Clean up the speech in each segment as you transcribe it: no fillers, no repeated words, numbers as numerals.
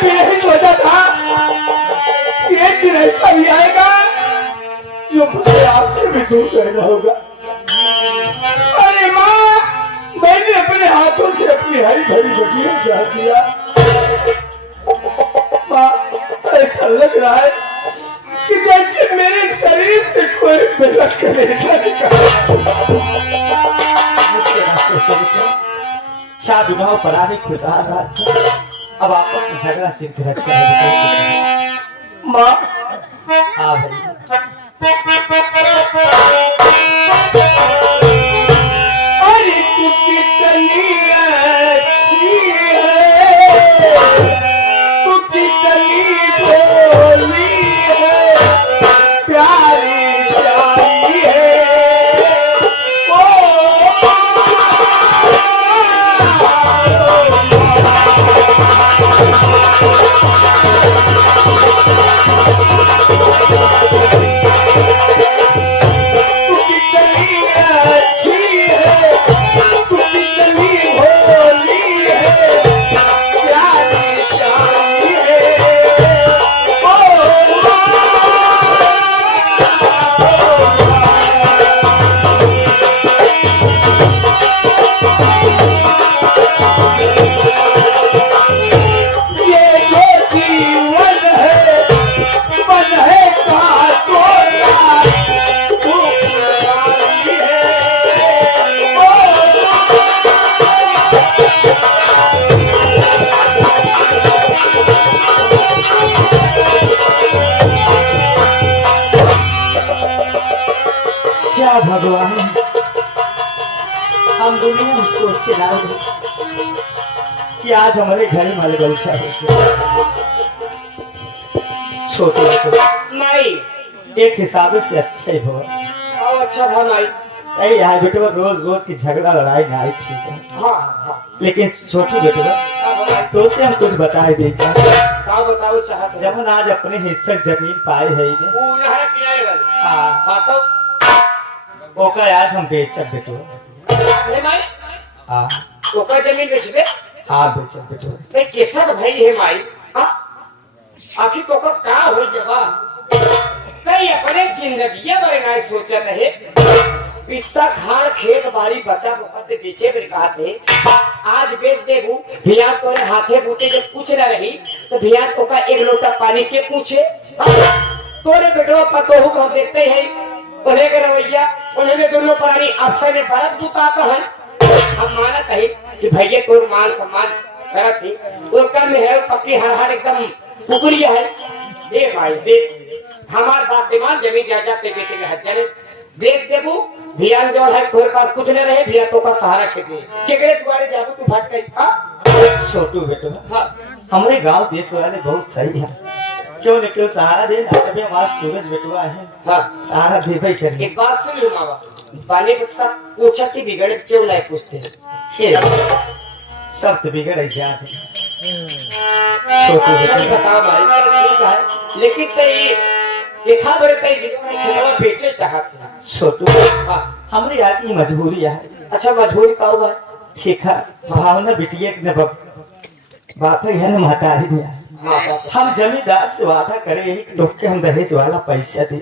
भी नहीं सोचा था कि एक दिन ऐसा भी आएगा जो मुझे आपसे भी दूर रहना होगा। अरे माँ, मैंने अपने हाथों से अपनी हरी भरी बगिया उजाड़ दिया। माँ, ऐसा लग रहा है कि जैसे मेरे शरीर से कोई बेलक कलेजा निकाला। शादी विवाह परानी खुशहाल रात अब आपस में झगड़ा चिर के रख सकते माँ, हाँ भाई अरे तू कितनी अच्छी है, तू कितनी भोली है, प्यारी प्यारी है। तू कितनी अच्छी है, तू कितनी भोली है, प्यारी प्यारी है। ये जो जीवन है मन है का तोड़ा, तू प्यारी है। क्या भगवान हम दुनिया में सोचे ना कि आज हमारे घर वाले बलसा छोटे नहीं, एक हिसाब से अच्छे ही भगवान और अच्छा था नहीं। सही है बेटे रोज रोज की झगड़ा लड़ाई ना आई ठीक है हाँ हाँ, लेकिन छोटू बेटे क्या बताए, तो उसे हम कुछ बताए दे क्या बताओ चाहते जब हम आज अपने हिस्से जमीन पाए है इन्हें वो नहर किनारे वाले। हाँ हाँ तो ओकर आज हम बेचब बेटो है माई, हाँ तो का जमीन बेच दे। हाँ बेचब बेटो नहीं कैसा तो भाई है माई। हाँ आखिर तो का हो जवा कई अपने जिंदगी बारे ना सोचा रहे। पिस्सा खान खेत बाड़ी बचा बखत बेचे मेरे कहा थे आज बेच देबू भिया तोरे हाथे बूते जब पूछ ना रही तो भिया तो का एक लोटा पानी के पूछे। तोरे बेटो पतो हो हम देखते हैं उन्हें के रवैया उन्होंने दोनों प्राणी अफसर ने भारत बुता कहन हम माना कही कि भैया तोर मान सम्मान करा थी और कम है पक्की हर एकदम पुकुरिया है। दे भाई दे हमार बात दिमाग जमीन जायदाद पे बेचेंगे हजारे बेच देबू भियान जो है तोरे पास कुछ न रहे भिया तो का सहारा खेती केकरे तुम्हारे जाबू तू भटक गई। हां छोटू बेटो हां हमारे गांव देश वाले बहुत सही है क्यों न क्यों सहारा दे ना कभी हमारा सूरज बेटवा है हां सहारा दे भाई कर एक बात सुन लो मावा बाले को सब पूछा कि बिगड़ क्यों नहीं पूछते ये सब तो बिगड़ जाते छोटू अच्छा बेटो बताओ भाई ठीक है लेकिन कई देखा बड़े कई खेतवा बेचे चाहते हैं। छोटू हां हमारी आज की मजबूरी है अच्छा मजबूरी का हुआ ठीक है भावना बिटिया के न बात है ना महतारी दिया हां हम जमींदार से वादा करे तो के हम दहेज वाला पैसा दे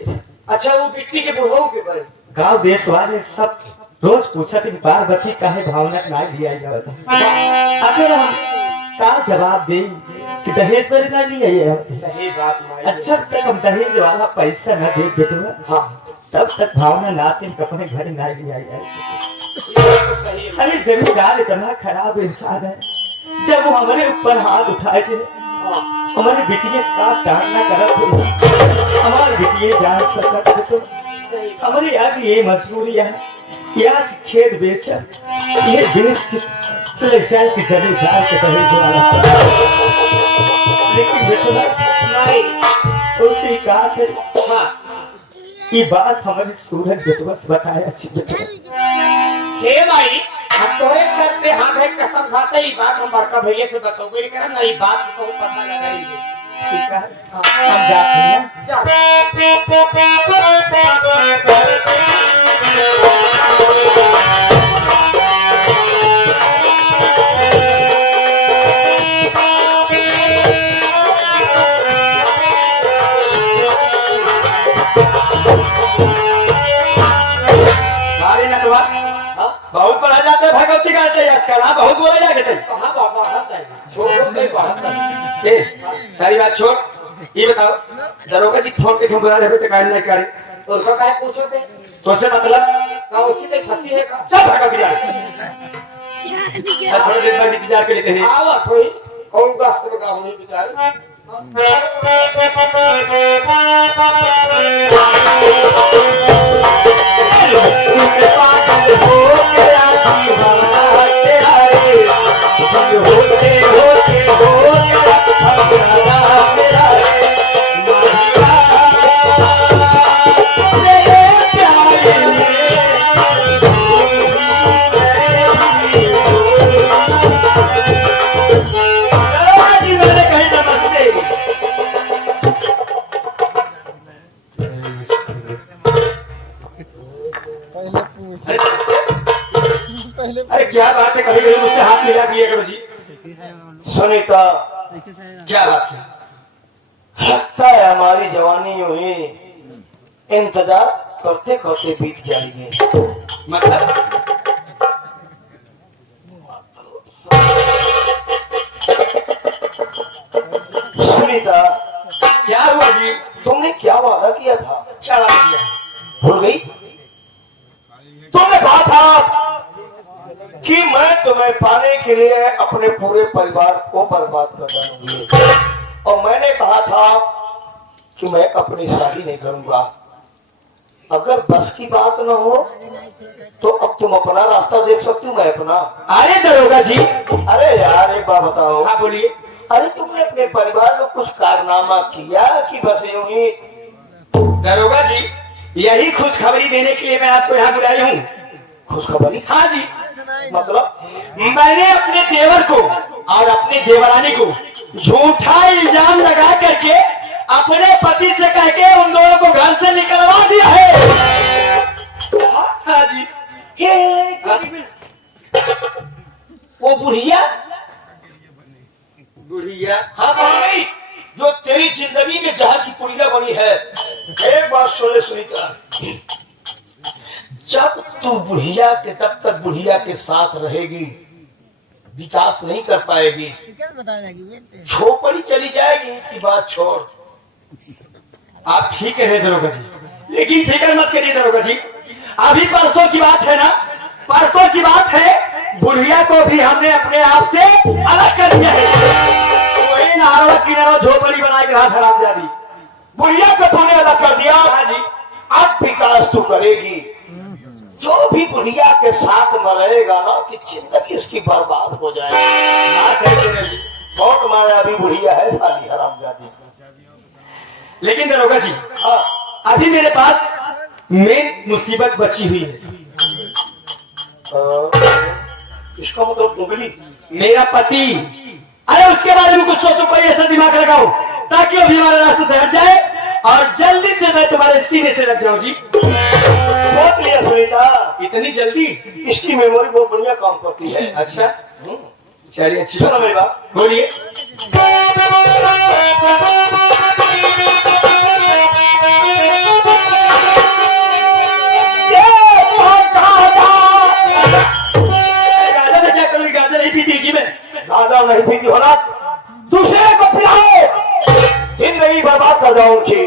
अच्छा वो बिट्टी के बुढ़ऊ के बड़े गांव देश वाले सब रोज पूछा कि पार्वती काहे भावना ना दिया जाता अगर हम का जवाब दे कि दहेज पर ना लिया ये सही बात माई। अच्छा तक हम दहेज वाला पैसा न दे बेटवा हां तब तक भावना नाते अपने घर ना लिया जा सके। ये तो सही है। अरे जमींदार इतना खराब इंसान है जब वो हमारे ऊपर हाथ उठाए थे हां हमारे बिटिया का टालना करत हमारे बिटिया जान सकत तो सही हमारी आज ये मजबूरी है कि आज खेत बेच ये बेच के ले जाए कि जमींदार के दहेज वाला लेकिन बेटा नहीं उसी का हां ये बात हमारे सूरज बेटवा से बताया अच्छी बेटवा हे भाई अब तोरे सर पे हाथ है कसम खाता ही बात हम बड़का भैया से बताओगे नहीं करम ना ये बात को पता लगाएंगे। ठीक है हम जाते हैं जा चाहिए छोड़ कई बात ए सारी बात छोड़, ये बताओ दरोगा जी फोन पे क्यों बुला रहे थे, काहे नहीं करे? तो उनका काय पूछो थे तो से मतलब का उसी से फंसी है का चल भागा के जा। थोड़ी देर बाद इंतजार के लेते हैं। आवा थोड़ी कौन दस्त में का होनी बेचारे अरे क्या बात है, कभी कभी मुझसे हाथ मिला किया करो जी। सुनीता क्या बात है? लगता है हमारी जवानी यूं ही इंतजार करते करते बीत जाएगी। मतलब सुनीता क्या हुआ जी? तुमने क्या वादा किया था? क्या वादा किया? भूल गई? तुमने कहा था कि मैं तुम्हें पाने के लिए अपने पूरे परिवार को बर्बाद कर डालूंगी, और मैंने कहा था कि मैं अपनी शादी नहीं करूंगा। अगर बस की बात न हो तो अब तुम अपना रास्ता देख सकती हो, मैं अपना। अरे दरोगा जी, अरे यार एक बात बताओ। हाँ बोलिए। अरे तुमने अपने परिवार में कुछ कारनामा किया कि बस यूं ही? दरोगा जी, यही खुशखबरी देने के लिए मैं आपको यहाँ बुलाई हूँ। खुशखबरी? हाँ जी। मतलब मैंने अपने देवर को और अपनी देवरानी को झूठा इल्जाम लगा करके अपने पति से कह के उन दोनों को घर से निकलवा दिया है। हाँ जी। वो बुढ़िया बुढ़िया हाँ कौन गई जो तेरी जिंदगी में जहर की पुड़िया बनी है? एक बात सुने सुनीता, जब तू बुढ़िया के जब तक बुढ़िया के साथ रहेगी विकास नहीं कर पाएगी, झोपड़ी चली जाएगी। इसकी बात छोड़। आप ठीक है दरोगा जी, लेकिन फिक्र मत करिए दरोगा जी। अभी परसों की बात है ना, परसों की बात है, बुढ़िया को भी हमने अपने आप से अलग कर दिया है। वही नारों किनारों झोपड़ी बनाई रहा हरामजादी, बुढ़िया को तूने अलग कर दिया। हाँ जी। अब विकास तू करेगी। जो भी बुढ़िया के साथ मरेगा ना कि जिंदगी उसकी बर्बाद हो जाएगी। बहुत माया अभी बुढ़िया है साली हरामजादी। लेकिन दरोगा जी, हाँ अभी मेरे पास मेन मुसीबत बची हुई है। इसका मतलब उंगली मेरा पति। अरे उसके बारे में कुछ सोचो, कोई ऐसा दिमाग लगाओ ताकि अभी हमारे रास्ते से हट जाए और जल्दी से मैं तुम्हारे सीने से लग जाऊं जी। सोच लिया सुनीता? इतनी जल्दी? इसकी मेमोरी बहुत बढ़िया काम करती है। अच्छा चलिए, अच्छी सुनो मेरी बात, बोलिए। गाजर क्या करूंगी? गाजर नहीं पीती जी में, गाजर नहीं पीती हो ना, दूसरे को पिलाओ, जिंदगी बर्बाद कर जाऊंगी।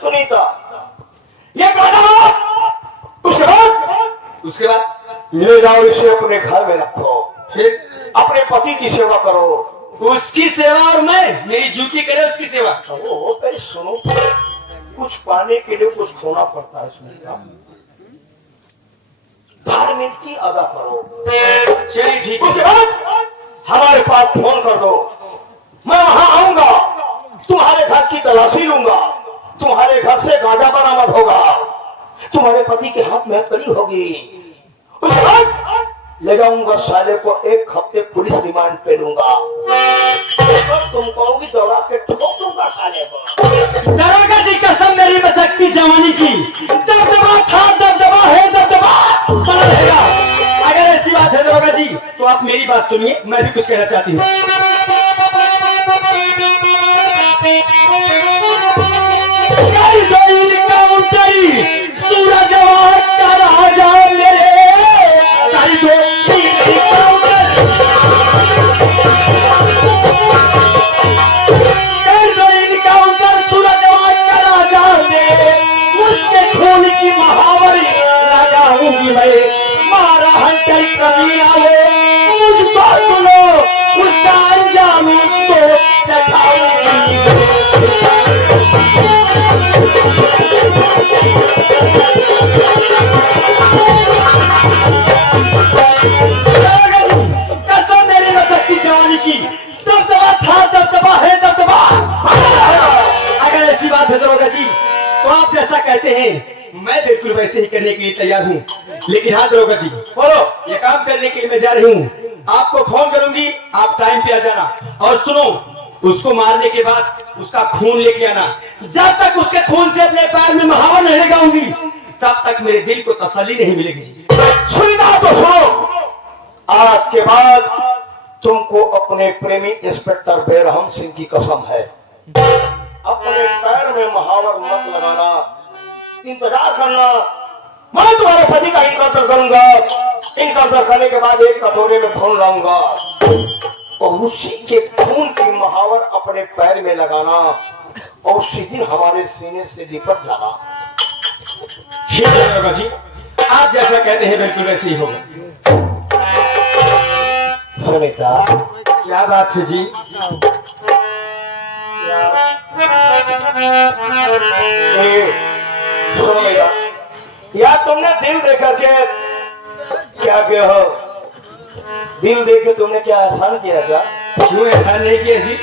सुनीता ये गाना उसके बाद ले जाओ, इसे अपने घर में रखो, फिर अपने पति की सेवा करो, उसकी सेवा और मैं, मेरी ड्यूटी करे उसकी सेवा। ओ पहले सुनो, कुछ पाने के लिए कुछ खोना पड़ता है सुनीता। धार्मिकता अदा करो। चलिए ठीक उसके है। बाद हमारे पास फोन कर दो, मैं वहां आऊंगा, तुम्हारे घर की तलाशी लूंगा, तुम्हारे घर से गांजा बरामद होगा, तुम्हारे पति के हाथ में कड़ी होगी। उसके बाद ले जाऊंगा साले को, एक हफ्ते पुलिस रिमांड पे लूंगा। तुम कहोगी दौड़ा के ठोक दूंगा साले को। दरोगा जी कसम मेरी बचकती जवानी की, दबदबा था, दबदबा है, दबदबा बना रहेगा। अगर ऐसी बात है दरोगा जी तो आप मेरी बात सुनिए, मैं भी कुछ कहना चाहती हूँ। सूरज का राजा मेरे उसके खून की महावरी लगाऊंगी मैं, मारा हंटर कमीना हो मुझको सुनो, उसका अंजाम उसको चखाऊंगी। कसम मेरी नजर जवानी की, दबदबा था, दबदबा है, दबदबा। अगर ऐसी बात है दरोगा जी तो आप जैसा कहते हैं मैं बिल्कुल वैसे ही करने के लिए तैयार हूँ। लेकिन हाँ दरोगा जी, बोलो, ये काम करने के लिए मैं जा रही हूँ, आपको फोन करूंगी, आप टाइम पे आ जाना। और सुनो, उसको मारने के बाद उसका खून लेके आना। जब तक उसके खून से अपने पैर में महावर नहीं लगाऊंगी तब तक मेरे दिल को तसल्ली नहीं मिलेगी जी। सुनना तो सुनो, आज के बाद तुमको अपने प्रेमी इंस्पेक्टर बेरहम सिंह की कसम है, अपने पैर में महावर मत लगाना, इंतजार करना। मैं तुम्हारे पति का इनकाउंटर करूंगा, इनकाउंटर करने के बाद एक कटोरे में खून लाऊंगा और उसी के खून की महावर अपने पैर में लगाना और उसी दिन हमारे सीने से लिपट जाना। ठीक है दरोगा जी, आप जैसा कहते हैं बिल्कुल वैसे ही होगा। सुनीता, क्या बात है जी? सुनो मेरा, या तुमने दिल देखा के क्या किया हो? दिल देखे तुमने क्या एहसान किया क्या? क्यों एहसान नहीं किया जी?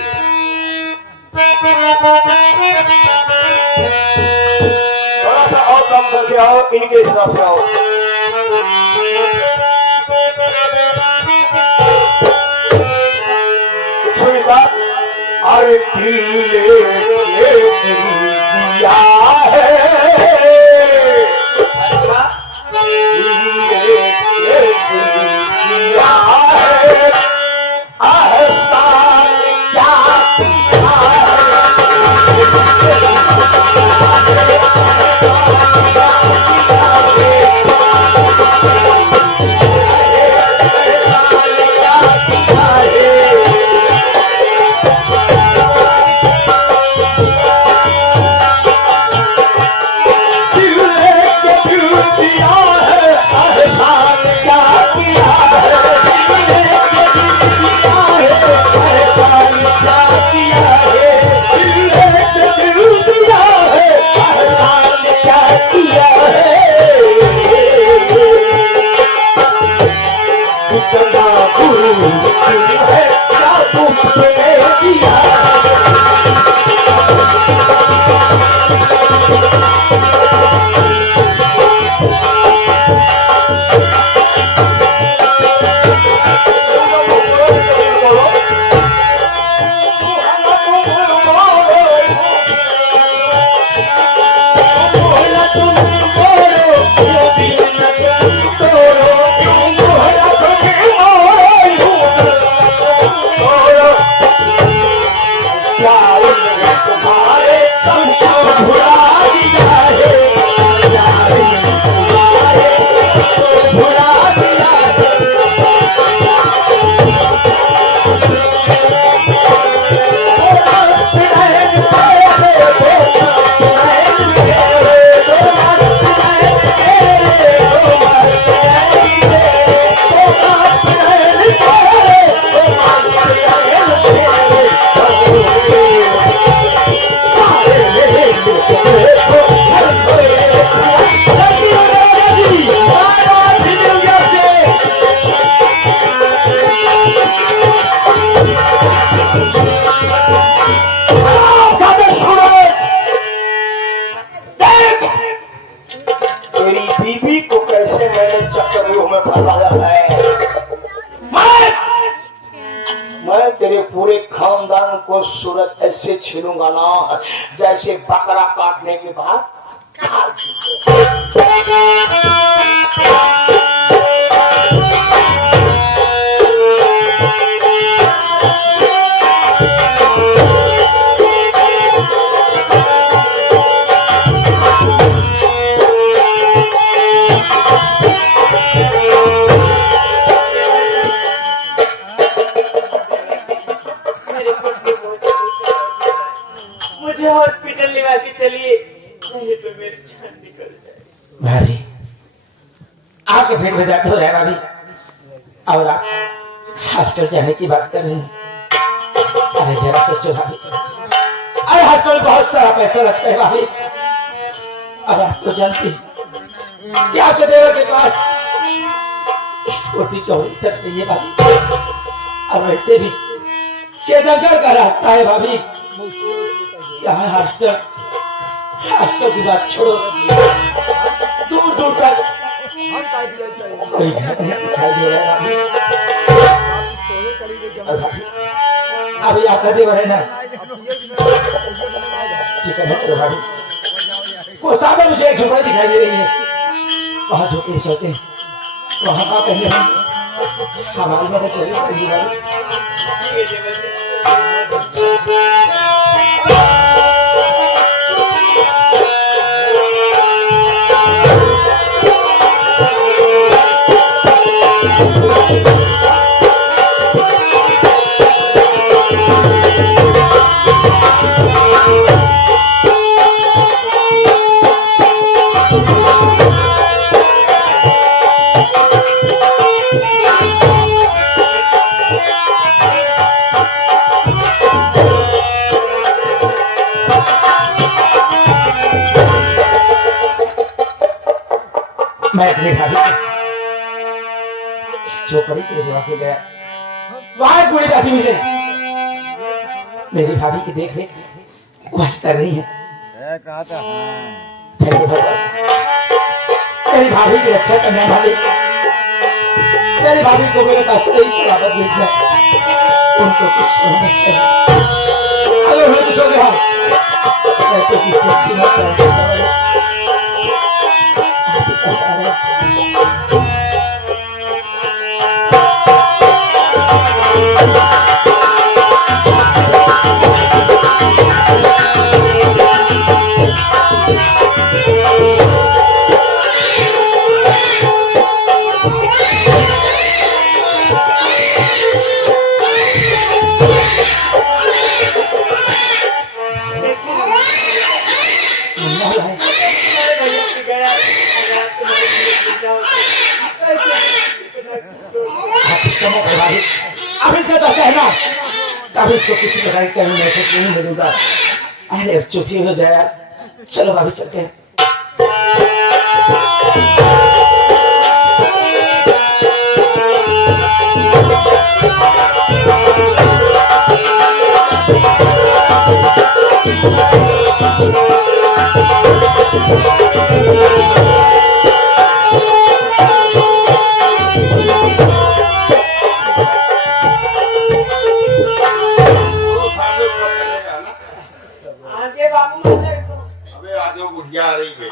थोड़ा सा और कम करके आओ, इनके हिसाब से आओ। सुनीता, अरे दिल दिया है, अच्छा, दिया है, एहसान क्या हाँ जैसे बकरा काटने के बाद खा मुझे हॉस्पिटल लेवा के चलिए, नहीं तो मेरी जान निकल जाए। भाभी आपके पेट में दर्द हो रहा है भाभी, और आप हॉस्पिटल जाने की बात कर रही हैं। अरे जरा सोचो भाभी, अरे हॉस्पिटल बहुत सारा पैसा लगता है भाभी। अब आप तो जानती हैं कि आपके देवर के पास कोटी कौड़ी तक नहीं है भाभी, और वैसे भी ये जंगल का रास्ता है भाभी। यहाँ हॉस्पिटल की बात छोड़ो, दूर दूर तक कोई घर नहीं दिखाई दे रहा है भाभी। अभी आपका देवर है ना, ठीक है भाभी, वो सामने मुझे एक झोपड़ी दिखाई दे रही है, वहाँ झोपड़ी चलते हैं, वहाँ का पहले हम हमारी मदद चलिए भाभी। मैं अपनी भाभी झोपड़ी पे रेवा के गया, वहां बूढ़ी दादी मुझे मेरी भाभी की देख रेख वही कर रही है। मेरी भाभी की रक्षा करने वाले, मेरी भाभी को मेरे पास सही सलामत भेजना, उनको कुछ नहीं अगर मैं कुछ हो गया मैं तो किसी मत अब इसका तो कहना कभी इसको किसी प्रकार की मैसेज नहीं मिलेगा। अरे अब चुप ही हो जाए, चलो भाभी चलते हैं।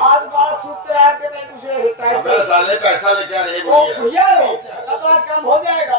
आज बड़ा सूत्र है कि मैं तुझे हिकायत अबे साले पैसा लेके आ रहे ओ भैया रे अब आज काम हो जाएगा।